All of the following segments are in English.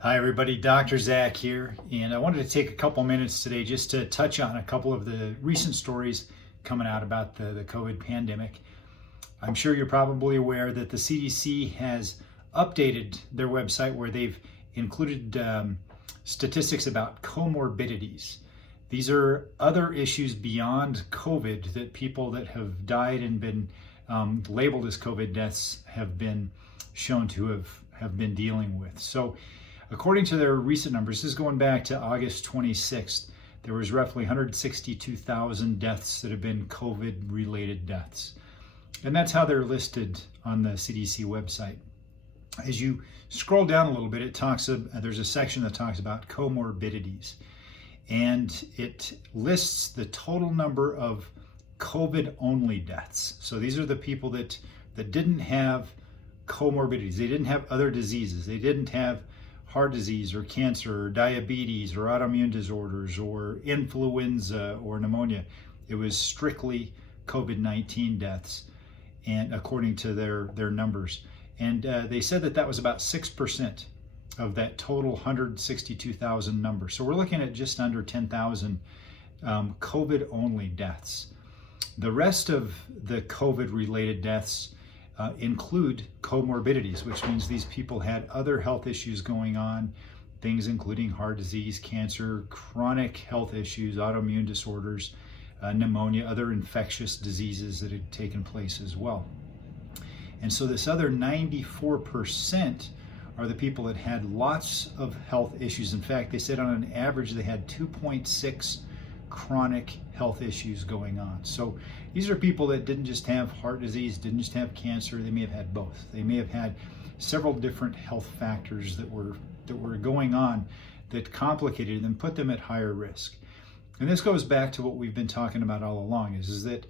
Hi everybody, Dr. Zach here, and I wanted to take a couple minutes today just to touch on a couple of the recent stories coming out about the COVID pandemic. I'm sure you're probably aware that the CDC has updated their website where they've included statistics about comorbidities. These are other issues beyond COVID that people that have died and been labeled as COVID deaths have been shown to have been dealing with. So according to their recent numbers, this is going back to August 26th, there was roughly 162,000 deaths that have been COVID-related deaths. And that's how they're listed on the CDC website. As you scroll down a little bit, there's a section that talks about comorbidities. And it lists the total number of COVID-only deaths. So these are the people that didn't have comorbidities. They didn't have other diseases. They didn't have heart disease or cancer or diabetes or autoimmune disorders or influenza or pneumonia. It was strictly COVID-19 deaths, and according to their numbers. And they said that was about 6% of that total 162,000 number. So we're looking at just under 10,000 COVID-only deaths. The rest of the COVID-related deaths include comorbidities, which means these people had other health issues going on, things including heart disease, cancer, chronic health issues, autoimmune disorders, pneumonia, other infectious diseases that had taken place as well. And so this other 94% are the people that had lots of health issues. In fact, they said on an average they had 2.6 chronic health issues going on. So these are people that didn't just have heart disease, didn't just have cancer, they may have had both. They may have had several different health factors that were going on that complicated and put them at higher risk. And this goes back to what we've been talking about all along, is that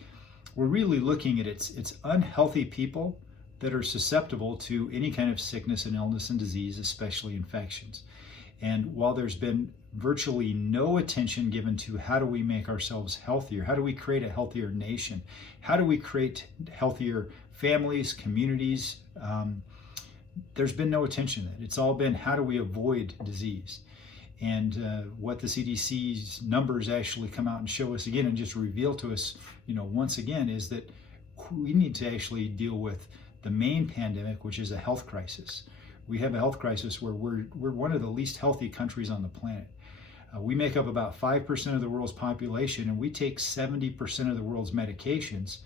we're really looking at it's unhealthy people that are susceptible to any kind of sickness and illness and disease, especially infections. And while there's been virtually no attention given to how do we make ourselves healthier, how do we create a healthier nation, how do we create healthier families, communities, there's been no attention to that. It's all been how do we avoid disease. And what the CDC's numbers actually come out and show us again and just reveal to us, once again, is that we need to actually deal with the main pandemic, which is a health crisis. We have a health crisis where we're one of the least healthy countries on the planet. We make up about 5% of the world's population, and we take 70% of the world's medications.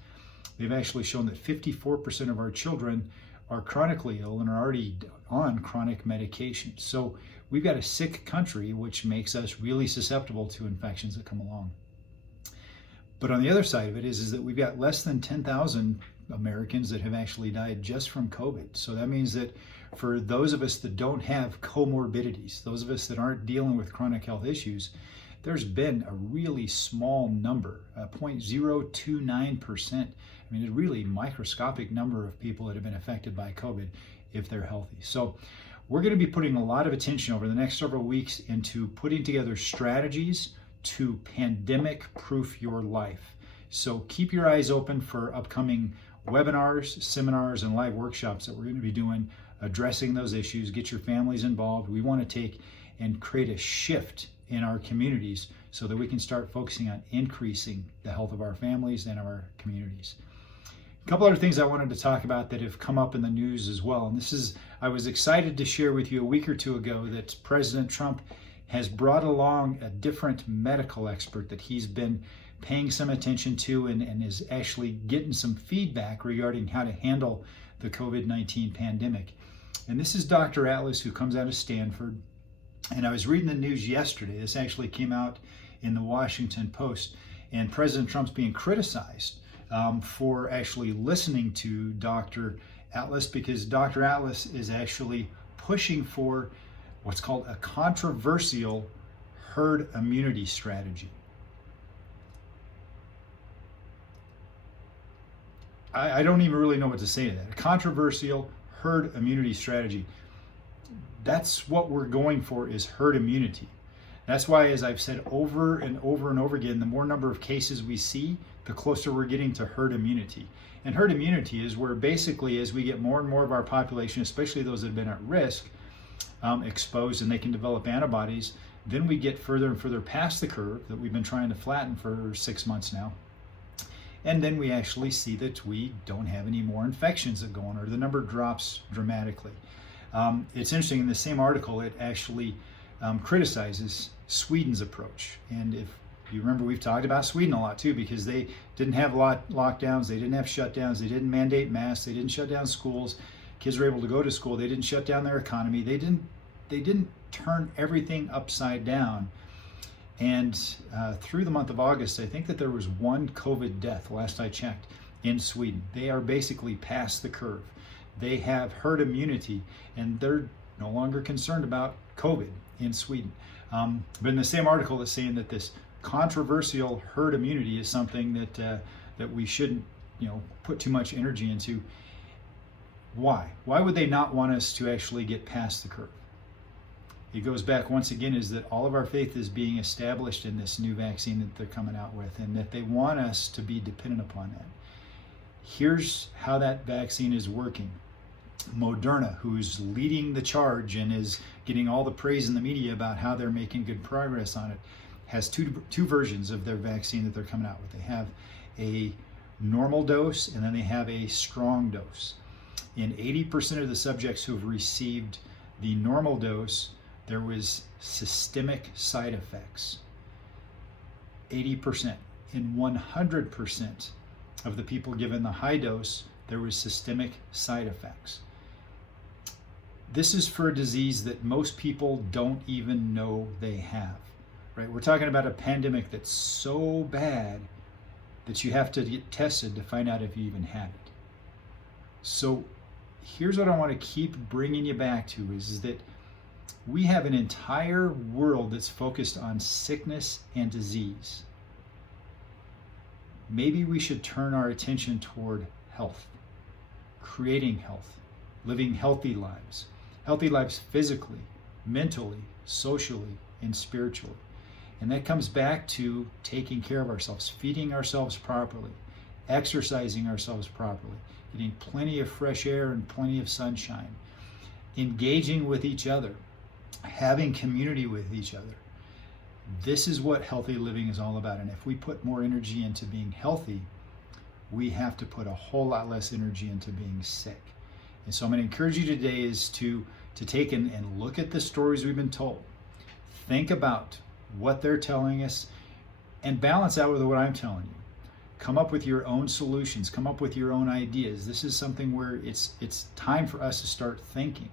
They've actually shown that 54% of our children are chronically ill and are already on chronic medication. So we've got a sick country, which makes us really susceptible to infections that come along. But on the other side of it is that we've got less than 10,000 Americans that have actually died just from COVID. So that means that for those of us that don't have comorbidities, those of us that aren't dealing with chronic health issues, there's been a really small number, 0.029%. I mean, a really microscopic number of people that have been affected by COVID if they're healthy. So we're going to be putting a lot of attention over the next several weeks into putting together strategies to pandemic-proof your life. So keep your eyes open for upcoming webinars, seminars, and live workshops that we're going to be doing addressing those issues. Get your families involved. We want to take and create a shift in our communities so that we can start focusing on increasing the health of our families and of our communities. A couple other things I wanted to talk about that have come up in the news as well. And I was excited to share with you a week or two ago that President Trump has brought along a different medical expert that he's been paying some attention to and is actually getting some feedback regarding how to handle the COVID-19 pandemic. And this is Dr. Atlas, who comes out of Stanford. And I was reading the news yesterday. This actually came out in the Washington Post. And President Trump's being criticized for actually listening to Dr. Atlas, because Dr. Atlas is actually pushing for what's called a controversial herd immunity strategy. I don't even really know what to say to that. A controversial herd immunity strategy. That's what we're going for, is herd immunity. That's why, as I've said over and over and over again, the more number of cases we see, the closer we're getting to herd immunity. And herd immunity is where basically, as we get more and more of our population, especially those that have been at risk, exposed and they can develop antibodies, then we get further and further past the curve that we've been trying to flatten for 6 months now. And then we actually see that we don't have any more infections that go on, or the number drops dramatically. It's interesting, in the same article, it actually criticizes Sweden's approach. And if you remember, we've talked about Sweden a lot too, because they didn't have lockdowns, they didn't have shutdowns, they didn't mandate masks, they didn't shut down schools. Kids were able to go to school. They didn't shut down their economy. They didn't turn everything upside down. And through the month of August, I think that there was one COVID death, last I checked, in Sweden. They are basically past the curve. They have herd immunity, and they're no longer concerned about COVID in Sweden. But in the same article, it's saying that this controversial herd immunity is something that we shouldn't, put too much energy into. Why? Why would they not want us to actually get past the curve? It goes back once again, is that all of our faith is being established in this new vaccine that they're coming out with, and that they want us to be dependent upon that. Here's how that vaccine is working. Moderna, who's leading the charge and is getting all the praise in the media about how they're making good progress on it, has two versions of their vaccine that they're coming out with. They have a normal dose, and then they have a strong dose. In 80% of the subjects who have received the normal dose, there was systemic side effects. 80%. In 100% of the people given the high dose, there was systemic side effects. This is for a disease that most people don't even know they have, right? We're talking about a pandemic that's so bad that you have to get tested to find out if you even have it. So here's what I want to keep bringing you back to, is that we have an entire world that's focused on sickness and disease. Maybe we should turn our attention toward health, creating health, living healthy lives physically, mentally, socially, and spiritually. And that comes back to taking care of ourselves, feeding ourselves properly, exercising ourselves properly, getting plenty of fresh air and plenty of sunshine, engaging with each other, having community with each other. This is what healthy living is all about. And if we put more energy into being healthy, we have to put a whole lot less energy into being sick. And so I'm going to encourage you today is to take and look at the stories we've been told. Think about what they're telling us and balance out with what I'm telling you. Come up with your own solutions. Come up with your own ideas. This is something where it's time for us to start thinking.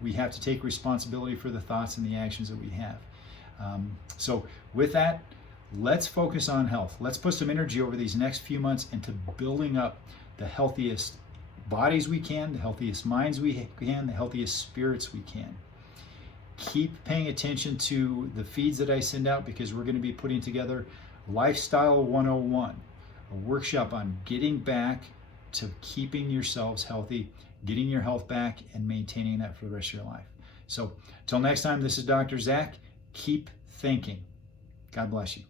We have to take responsibility for the thoughts and the actions that we have. So with that, let's focus on health. Let's put some energy over these next few months into building up the healthiest bodies we can, the healthiest minds we can, the healthiest spirits we can. Keep paying attention to the feeds that I send out, because we're going to be putting together Lifestyle 101, a workshop on getting back to keeping yourselves healthy, getting your health back, and maintaining that for the rest of your life. So, till next time, this is Dr. Zach. Keep thinking. God bless you.